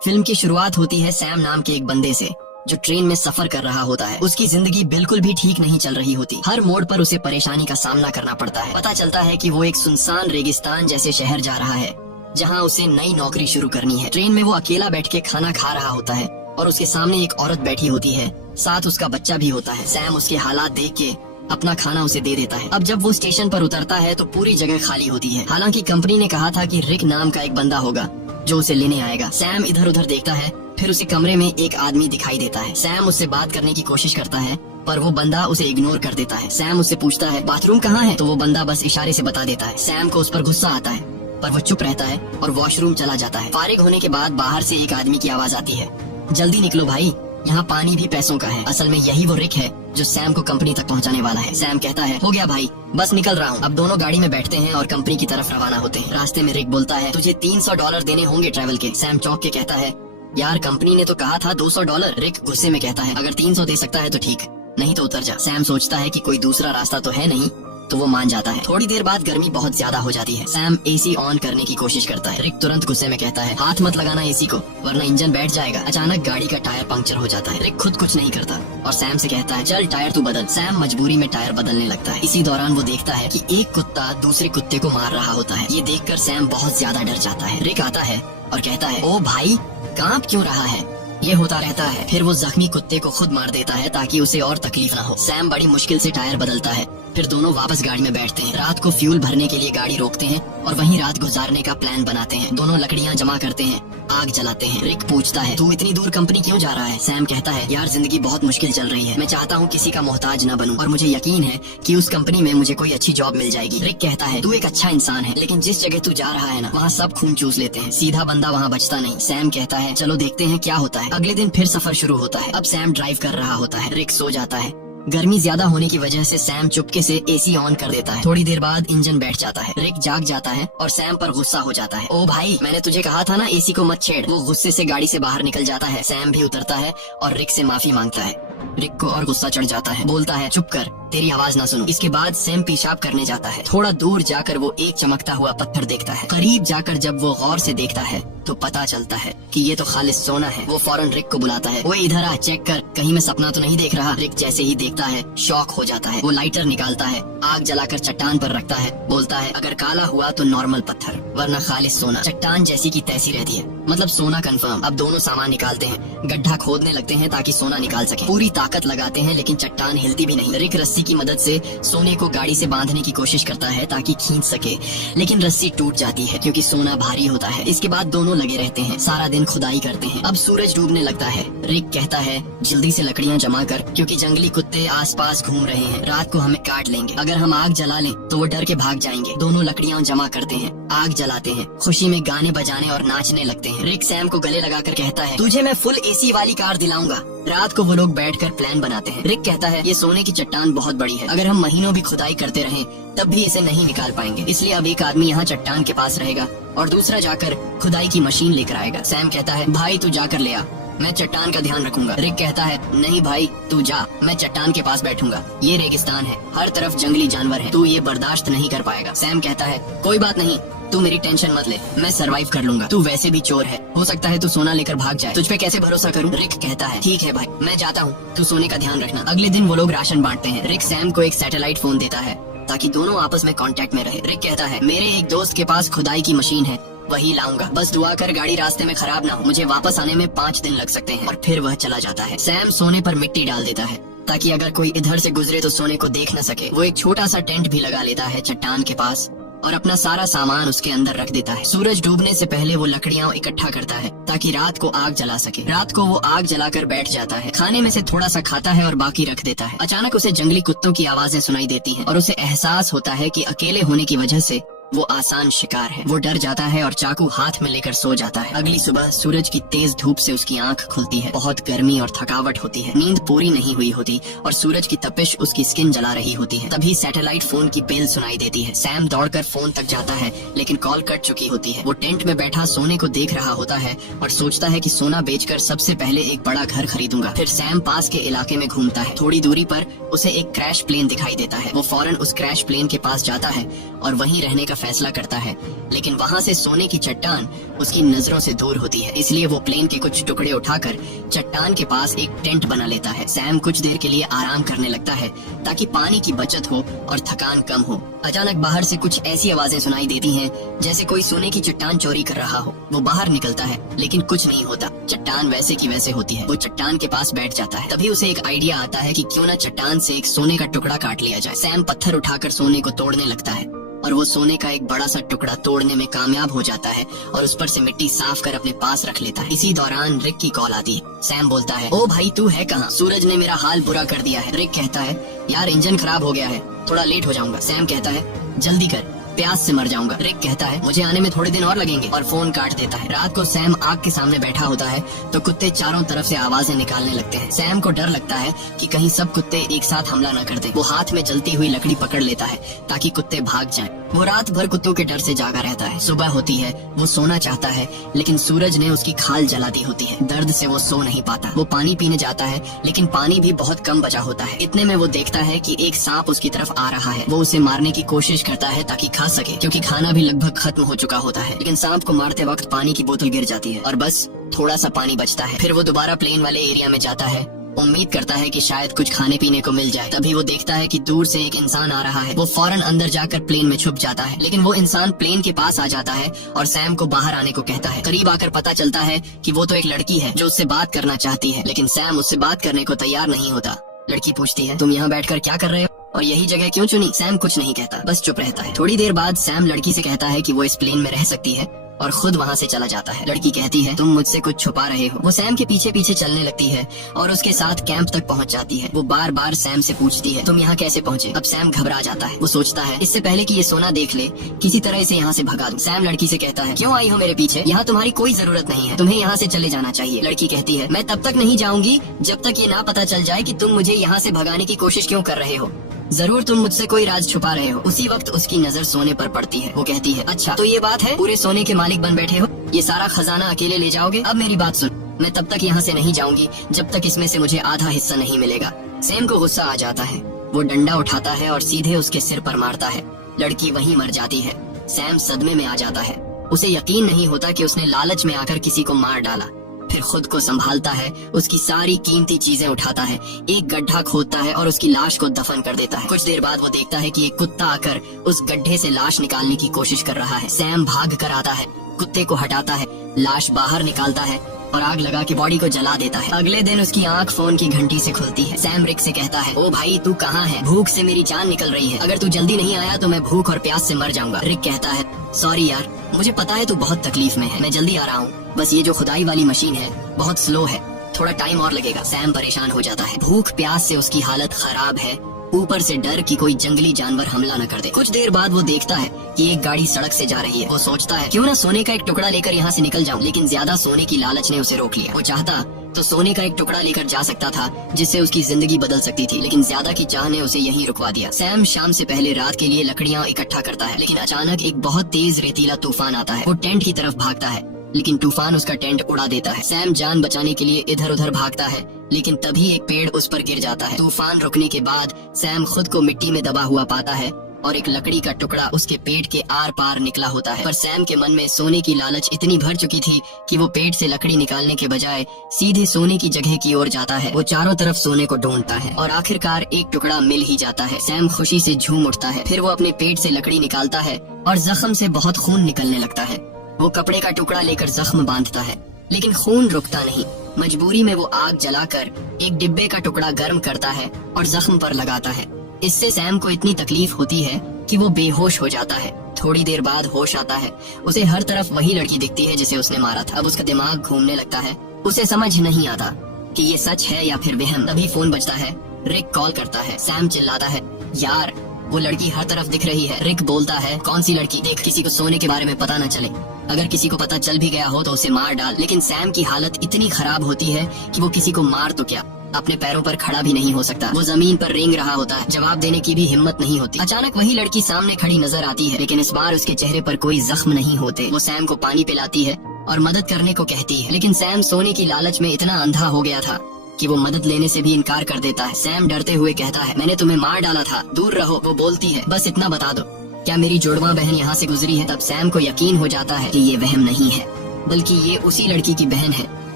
Film की शुरुआत होती है सैम नाम के एक बंदे से जो ट्रेन में सफर कर रहा होता है। उसकी जिंदगी बिल्कुल भी ठीक नहीं चल रही होती। हर मोड़ पर उसे परेशानी का सामना करना पड़ता है। पता चलता है कि वो एक सुनसान रेगिस्तान जैसे शहर जा रहा है जहाँ उसे नई नौकरी शुरू करनी है। ट्रेन में वो अकेला बैठ के खाना खा रहा होता है और उसके सामने एक औरत बैठी होती है, साथ उसका बच्चा भी होता है। सैम उसके हालात देख के अपना खाना उसे दे देता है। अब जब वो स्टेशन पर उतरता है तो पूरी जगह खाली होती है। हालांकि कंपनी ने कहा था कि रिक नाम का एक बंदा होगा जो उसे लेने आएगा। सैम इधर उधर देखता है, फिर उसे कमरे में एक आदमी दिखाई देता है। सैम उससे बात करने की कोशिश करता है पर वो बंदा उसे इग्नोर कर देता है। सैम उससे पूछता है बाथरूम कहाँ है, तो वो बंदा बस इशारे से बता देता है। सैम को उस पर गुस्सा आता है पर वो चुप रहता है और वॉशरूम चला जाता है। फारिग होने के बाद बाहर से एक आदमी की आवाज आती है, जल्दी निकलो भाई, यहाँ पानी भी पैसों का है। असल में यही वो रिक है जो सैम को कंपनी तक पहुँचाने वाला है। सैम कहता है हो गया भाई, बस निकल रहा हूँ। अब दोनों गाड़ी में बैठते हैं और कंपनी की तरफ रवाना होते हैं। रास्ते में रिक बोलता है तुझे $300 देने होंगे ट्रैवल के। सैम चौंक के कहता है यार कंपनी ने तो कहा था $200। रिक गुस्से में कहता है अगर 300 दे सकता है तो ठीक, नहीं तो उतर जा। सैम सोचता है कि कोई दूसरा रास्ता तो है नहीं, तो वो मान जाता है। थोड़ी देर बाद गर्मी बहुत ज्यादा हो जाती है। सैम एसी ऑन करने की कोशिश करता है। रिक तुरंत गुस्से में कहता है हाथ मत लगाना एसी को वरना इंजन बैठ जाएगा। अचानक गाड़ी का टायर पंक्चर हो जाता है। रिक खुद कुछ नहीं करता और सैम से कहता है चल टायर तू बदल। सैम मजबूरी में टायर बदलने लगता है। इसी दौरान वो देखता है कि एक कुत्ता दूसरे कुत्ते को मार रहा होता है। ये देखकर सैम बहुत ज्यादा डर जाता है। रिक आता है और कहता है ओ भाई कांप क्यों रहा है, ये होता रहता है। फिर वो जख्मी कुत्ते को खुद मार देता है ताकि उसे और तकलीफ न हो। सैम बड़ी मुश्किल से टायर बदलता है, फिर दोनों वापस गाड़ी में बैठते हैं। रात को फ्यूल भरने के लिए गाड़ी रोकते हैं और वहीं रात गुजारने का प्लान बनाते हैं। दोनों लकड़ियां जमा करते हैं, आग जलाते हैं। रिक पूछता है तू इतनी दूर कंपनी क्यों जा रहा है। सैम कहता है यार जिंदगी बहुत मुश्किल चल रही है, मैं चाहता हूँ किसी का मोहताज न बनूं और मुझे यकीन है कि उस कंपनी में मुझे कोई अच्छी जॉब मिल जाएगी। रिक कहता है तू एक अच्छा इंसान है लेकिन जिस जगह तू जा रहा है ना वहाँ सब खून चूस लेते हैं, सीधा बंदा वहाँ बचता नहीं। सैम कहता है चलो देखते हैं क्या होता है। अगले दिन फिर सफर शुरू होता है। अब सैम ड्राइव कर रहा होता है। रिक सो जाता है। गर्मी ज्यादा होने की वजह से सैम चुपके से एसी ऑन कर देता है। थोड़ी देर बाद इंजन बैठ जाता है। रिक जाग जाता है और सैम पर गुस्सा हो जाता है। ओ भाई मैंने तुझे कहा था ना एसी को मत छेड़। वो गुस्से से गाड़ी से बाहर निकल जाता है। सैम भी उतरता है और रिक से माफी मांगता है। रिक को और गुस्सा चढ़ जाता है, बोलता है चुप कर, तेरी आवाज ना सुनूं। इसके बाद सैम पेशाब करने जाता है। थोड़ा दूर जाकर वो एक चमकता हुआ पत्थर देखता है। करीब जाकर जब वो गौर से देखता है तो पता चलता है कि ये तो खालिस सोना है। वो फौरन रिक को बुलाता है, वो इधर आ, चेक कर, कहीं मैं सपना तो नहीं देख रहा। रिक जैसे ही देखता है शॉक हो जाता है। वो लाइटर निकालता है, आग जलाकर चट्टान पर रखता है, बोलता है अगर काला हुआ तो नॉर्मल पत्थर वरना खालिस सोना। चट्टान जैसी की तैसी रहती है, मतलब सोना कंफर्म। अब दोनों सामान निकालते हैं, गड्ढा खोदने लगते हैं ताकि सोना निकाल सके। पूरी ताकत लगाते हैं लेकिन चट्टान हिलती भी नहीं। रिक रस्सी की मदद से सोने को गाड़ी से बांधने की कोशिश करता है ताकि खींच सके, लेकिन रस्सी टूट जाती है क्योंकि सोना भारी होता है। इसके बाद दोनों लगे रहते हैं, सारा दिन खुदाई करते हैं। अब सूरज डूबने लगता है। रिक कहता है जल्दी से लकड़ियां जमा कर क्योंकि जंगली कुत्ते आसपास घूम रहे हैं, रात को हमें काट लेंगे। अगर हम आग जला लें तो वो डर के भाग जाएंगे। दोनों लकड़ियां जमा करते हैं, आग जलाते हैं, खुशी में गाने बजाने और नाचने लगते हैं। रिक सैम को गले लगाकर कहता है तुझे मैं फुल एसी वाली कार दिलाऊंगा। रात को वो लोग बैठकर प्लान बनाते हैं। रिक कहता है ये सोने की चट्टान बहुत बड़ी है, अगर हम महीनों भी खुदाई करते रहें तब भी इसे नहीं निकाल पाएंगे, इसलिए अब एक आदमी यहाँ चट्टान के पास रहेगा और दूसरा जाकर खुदाई की मशीन लेकर आएगा। सैम कहता है भाई तू जाकर ले आ, मैं चट्टान का ध्यान रखूंगा। रिक कहता है नहीं भाई तू जा, मैं चट्टान के पास बैठूंगा। ये रेगिस्तान है, हर तरफ जंगली जानवर है, तू ये बर्दाश्त नहीं कर पाएगा। सैम कहता है कोई बात नहीं, तू मेरी टेंशन मत ले, मैं सरवाइव कर लूंगा। तू वैसे भी चोर है, हो सकता है तू सोना लेकर भाग जाए, तुझ पे कैसे भरोसा करूं। रिक कहता है ठीक है भाई मैं जाता हूँ, तू सोने का ध्यान रखना। अगले दिन वो लोग राशन बांटते हैं। रिक सैम को एक सैटेलाइट फोन देता है ताकि दोनों आपस में कांटेक्ट में रहे। रिक कहता है मेरे एक दोस्त के पास खुदाई की मशीन है, वही लाऊंगा, बस दुआ कर गाड़ी रास्ते में खराब ना हो, मुझे वापस आने में 5 दिन लग सकते हैं। और फिर वह चला जाता है। सैम सोने पर मिट्टी डाल देता है ताकि अगर कोई इधर से गुजरे तो सोने को देख न सके। वो एक छोटा सा टेंट भी लगा लेता है चट्टान के पास और अपना सारा सामान उसके अंदर रख देता है। सूरज डूबने से पहले वो लकड़ियां इकट्ठा करता है ताकि रात को आग जला सके। रात को वो आग जलाकर बैठ जाता है, खाने में से थोड़ा सा खाता है और बाकी रख देता है। अचानक उसे जंगली कुत्तों की आवाजें सुनाई देती हैं और उसे एहसास होता है कि अकेले होने की वजह से वो आसान शिकार है। वो डर जाता है और चाकू हाथ में लेकर सो जाता है। अगली सुबह सूरज की तेज धूप से उसकी आंख खुलती है। बहुत गर्मी और थकावट होती है, नींद पूरी नहीं हुई होती और सूरज की तपिश उसकी स्किन जला रही होती है। तभी सैटेलाइट फोन की बेल सुनाई देती है। सैम दौड़कर फोन तक जाता है लेकिन कॉल कट चुकी होती है। वो टेंट में बैठा सोने को देख रहा होता है और सोचता है कि सोना बेचकर सबसे पहले एक बड़ा घर खरीदूंगा। फिर सैम पास के इलाके में घूमता है। थोड़ी दूरी पर उसे एक क्रैश प्लेन दिखाई देता है। वो फौरन उस क्रैश प्लेन के पास जाता है और वहीं रहने का फैसला करता है, लेकिन वहाँ से सोने की चट्टान उसकी नजरों से दूर होती है। इसलिए वो प्लेन के कुछ टुकड़े उठाकर चट्टान के पास एक टेंट बना लेता है। सैम कुछ देर के लिए आराम करने लगता है ताकि पानी की बचत हो और थकान कम हो। अचानक बाहर से कुछ ऐसी आवाजें सुनाई देती हैं जैसे कोई सोने की चट्टान चोरी कर रहा हो। वो बाहर निकलता है लेकिन कुछ नहीं होता, चट्टान वैसे की वैसे होती है। वो चट्टान के पास बैठ जाता है। तभी उसे एक आइडिया आता है कि क्यों ना चट्टान से एक सोने का टुकड़ा काट लिया जाए। सैम पत्थर उठाकर सोने को तोड़ने लगता है और वो सोने का एक बड़ा सा टुकड़ा तोड़ने में कामयाब हो जाता है और उस पर से मिट्टी साफ कर अपने पास रख लेता है। इसी दौरान रिक की कॉल आती है। सैम बोलता है, ओ भाई तू है कहाँ? सूरज ने मेरा हाल बुरा कर दिया है। रिक कहता है, यार इंजन खराब हो गया है, थोड़ा लेट हो जाऊंगा। सैम कहता है, जल्दी कर, प्यास से मर जाऊंगा। रिक कहता है, मुझे आने में थोड़े दिन और लगेंगे, और फोन काट देता है। रात को सैम आग के सामने बैठा होता है तो कुत्ते चारों तरफ से आवाजें निकालने लगते हैं। सैम को डर लगता है कि कहीं सब कुत्ते एक साथ हमला न कर दें। वो हाथ में जलती हुई लकड़ी पकड़ लेता है ताकि कुत्ते भाग जाएं। वो रात भर कुत्तों के डर से जागा रहता है। सुबह होती है, वो सोना चाहता है लेकिन सूरज ने उसकी खाल जला दी होती है। दर्द से वो सो नहीं पाता। वो पानी पीने जाता है लेकिन पानी भी बहुत कम बचा होता है। इतने में वो देखता है कि एक सांप उसकी तरफ आ रहा है। वो उसे मारने की कोशिश करता है ताकि खा सके, क्योंकि खाना भी लगभग खत्म हो चुका होता है। लेकिन सांप को मारते वक्त पानी की बोतल गिर जाती है और बस थोड़ा सा पानी बचता है। फिर वो दोबारा प्लेन वाले एरिया में जाता है, उम्मीद करता है कि शायद कुछ खाने पीने को मिल जाए। तभी वो देखता है कि दूर से एक इंसान आ रहा है। वो फौरन अंदर जाकर प्लेन में छुप जाता है, लेकिन वो इंसान प्लेन के पास आ जाता है और सैम को बाहर आने को कहता है। करीब आकर पता चलता है कि वो तो एक लड़की है जो उससे बात करना चाहती है, लेकिन सैम उससे बात करने को तैयार नहीं होता। लड़की पूछती है, तुम यहाँ बैठकर क्या कर रहे हो और यही जगह क्यों चुनी? सैम कुछ नहीं कहता, बस चुप रहता है। थोड़ी देर बाद सैम लड़की से कहता है कि वो इस प्लेन में रह सकती है और खुद वहाँ से चला जाता है। लड़की कहती है, तुम मुझसे कुछ छुपा रहे हो। वो सैम के पीछे पीछे चलने लगती है और उसके साथ कैंप तक पहुँच जाती है। वो बार बार सैम से पूछती है, तुम यहाँ कैसे पहुँचे? अब सैम घबरा जाता है। वो सोचता है, इससे पहले कि ये सोना देख ले, किसी तरह इसे यहाँ से भगा दूं। सैम लड़की से कहता है, क्यों आई हो मेरे पीछे? यहाँ तुम्हारी कोई जरूरत नहीं है, तुम्हें यहाँ से चले जाना चाहिए। लड़की कहती है, मैं तब तक नहीं जाऊंगी जब तक ये ना पता चल जाए कि तुम मुझे यहाँ से भगाने की कोशिश क्यों कर रहे हो। जरूर तुम मुझसे कोई राज छुपा रहे हो। उसी वक्त उसकी नजर सोने पर पड़ती है। वो कहती है, अच्छा तो ये बात है, पूरे सोने के मालिक बन बैठे हो, ये सारा खजाना अकेले ले जाओगे? अब मेरी बात सुन, मैं तब तक यहाँ से नहीं जाऊंगी जब तक इसमें से मुझे आधा हिस्सा नहीं मिलेगा। सैम को गुस्सा आ जाता है। वो डंडा उठाता है और सीधे उसके सिर पर मारता है। लड़की वहीं मर जाती है। सैम सदमे में आ जाता है। उसे यकीन नहीं होता कि उसने लालच में आकर किसी को मार डाला। फिर खुद को संभालता है, उसकी सारी कीमती चीजें उठाता है, एक गड्ढा खोदता है और उसकी लाश को दफन कर देता है। कुछ देर बाद वो देखता है कि एक कुत्ता आकर उस गड्ढे से लाश निकालने की कोशिश कर रहा है। सैम भाग कर आता है, कुत्ते को हटाता है, लाश बाहर निकालता है और आग लगा के बॉडी को जला देता है। अगले दिन उसकी आंख फोन की घंटी से खुलती है। सैम रिक से कहता है, ओ भाई तू कहाँ है? भूख से मेरी जान निकल रही है, अगर तू जल्दी नहीं आया तो मैं भूख और प्यास से मर जाऊंगा। रिक कहता है, सॉरी यार, मुझे पता है तू बहुत तकलीफ में है, मैं जल्दी आ रहा हूँ, बस ये जो खुदाई वाली मशीन है बहुत स्लो है, थोड़ा टाइम और लगेगा। सैम परेशान हो जाता है। भूख प्यास से उसकी हालत खराब है, ऊपर से डर कि कोई जंगली जानवर हमला न कर दे। कुछ देर बाद वो देखता है कि एक गाड़ी सड़क से जा रही है। वो सोचता है, क्यों ना सोने का एक टुकड़ा लेकर यहाँ से निकल जाऊं, लेकिन ज्यादा सोने की लालच ने उसे रोक लिया। वो चाहता तो सोने का एक टुकड़ा लेकर जा सकता था जिससे उसकी जिंदगी बदल सकती थी, लेकिन ज्यादा की चाह ने उसे यहीं रुकवा दिया। सैम शाम से पहले रात के लिए लकड़ियाँ इकट्ठा करता है, लेकिन अचानक एक बहुत तेज रेतीला तूफान आता है। वो टेंट की तरफ भागता है, लेकिन तूफान उसका टेंट उड़ा देता है। सैम जान बचाने के लिए इधर उधर भागता है, लेकिन तभी एक पेड़ उस पर गिर जाता है। तूफान रुकने के बाद सैम खुद को मिट्टी में दबा हुआ पाता है और एक लकड़ी का टुकड़ा उसके पेट के आर पार निकला होता है। पर सैम के मन में सोने की लालच इतनी भर चुकी थी कि वो पेट से लकड़ी निकालने के बजाय सीधे सोने की जगह की ओर जाता है। वो चारों तरफ सोने को ढूंढता है और आखिरकार एक टुकड़ा मिल ही जाता है। सैम खुशी से झूम उठता है। फिर वो अपने पेट से लकड़ी निकालता है और जख्म से बहुत खून निकलने लगता है। वो कपड़े का टुकड़ा लेकर जख्म बांधता है, लेकिन खून रुकता नहीं। मजबूरी में वो आग जलाकर एक डिब्बे का टुकड़ा गर्म करता है और जख्म पर लगाता है। इससे सैम को इतनी तकलीफ होती है कि वो बेहोश हो जाता है। थोड़ी देर बाद होश आता है। उसे हर तरफ वही लड़की दिखती है जिसे उसने मारा था। अब उसका दिमाग घूमने लगता है। उसे समझ नहीं आता कि ये सच है या फिर वहम। तभी फोन बजता है। रिक कॉल करता है। सैम चिल्लाता है, यार वो लड़की हर तरफ दिख रही है। रिक बोलता है, कौन सी लड़की? देख किसी को सोने के बारे में पता न चले, अगर किसी को पता चल भी गया हो तो उसे मार डाल। लेकिन सैम की हालत इतनी खराब होती है कि वो किसी को मार तो क्या, अपने पैरों पर खड़ा भी नहीं हो सकता। वो जमीन पर रेंग रहा होता है, जवाब देने की भी हिम्मत नहीं होती। अचानक वही लड़की सामने खड़ी नजर आती है, लेकिन इस बार उसके चेहरे पर कोई जख्म नहीं होते। वो सैम को पानी पिलाती है और मदद करने को कहती है, लेकिन सैम सोने की लालच में इतना अंधा हो गया था कि वो मदद लेने से भी इनकार कर देता है। सैम डरते हुए कहता है, मैंने तुम्हें मार डाला था, दूर रहो। वो बोलती है, बस इतना बता दो क्या मेरी जुड़वा बहन यहाँ से गुजरी है? तब सैम को यकीन हो जाता है कि ये वहम नहीं है, बल्कि ये उसी लड़की की बहन है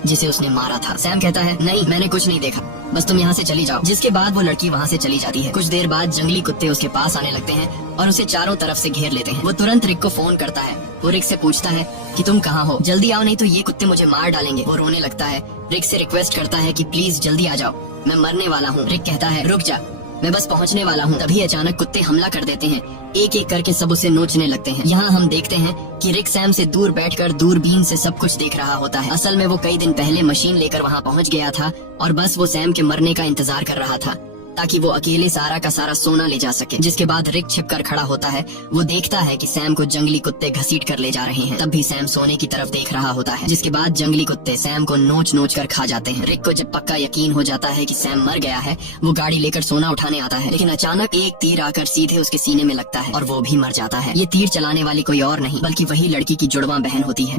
जिसे उसने मारा था। सैम कहता है, नहीं मैंने कुछ नहीं देखा, बस तुम यहाँ से चली जाओ। जिसके बाद वो लड़की वहाँ से चली जाती है। कुछ देर बाद जंगली कुत्ते उसके पास आने लगते हैं और उसे चारों तरफ से घेर लेते हैं। वो तुरंत रिक को फोन करता है। वो रिक से पूछता है कि तुम कहाँ हो, जल्दी आओ नहीं तो ये कुत्ते मुझे मार डालेंगे। वो रोने लगता है। रिक से रिक्वेस्ट करता है कि प्लीज जल्दी आ जाओ, मैं मरने वाला हूँ। रिक कहता है, रुक जा, मैं बस पहुँचने वाला हूँ। तभी अचानक कुत्ते हमला कर देते हैं। एक एक करके सब उसे नोचने लगते हैं। यहाँ हम देखते हैं कि रिक सैम से दूर बैठकर दूरबीन से सब कुछ देख रहा होता है। असल में वो कई दिन पहले मशीन लेकर वहाँ पहुँच गया था और बस वो सैम के मरने का इंतजार कर रहा था ताकि वो अकेले सारा का सारा सोना ले जा सके। जिसके बाद रिक छिपकर खड़ा होता है। वो देखता है कि सैम को जंगली कुत्ते घसीट कर ले जा रहे हैं। तब भी सैम सोने की तरफ देख रहा होता है। जिसके बाद जंगली कुत्ते सैम को नोच नोच कर खा जाते हैं। रिक को जब पक्का यकीन हो जाता है कि सैम मर गया है, वो गाड़ी लेकर सोना उठाने आता है, लेकिन अचानक एक तीर आकर सीधे उसके सीने में लगता है और वो भी मर जाता है। ये तीर चलाने वाली कोई और नहीं बल्कि वही लड़की की जुड़वा बहन होती है।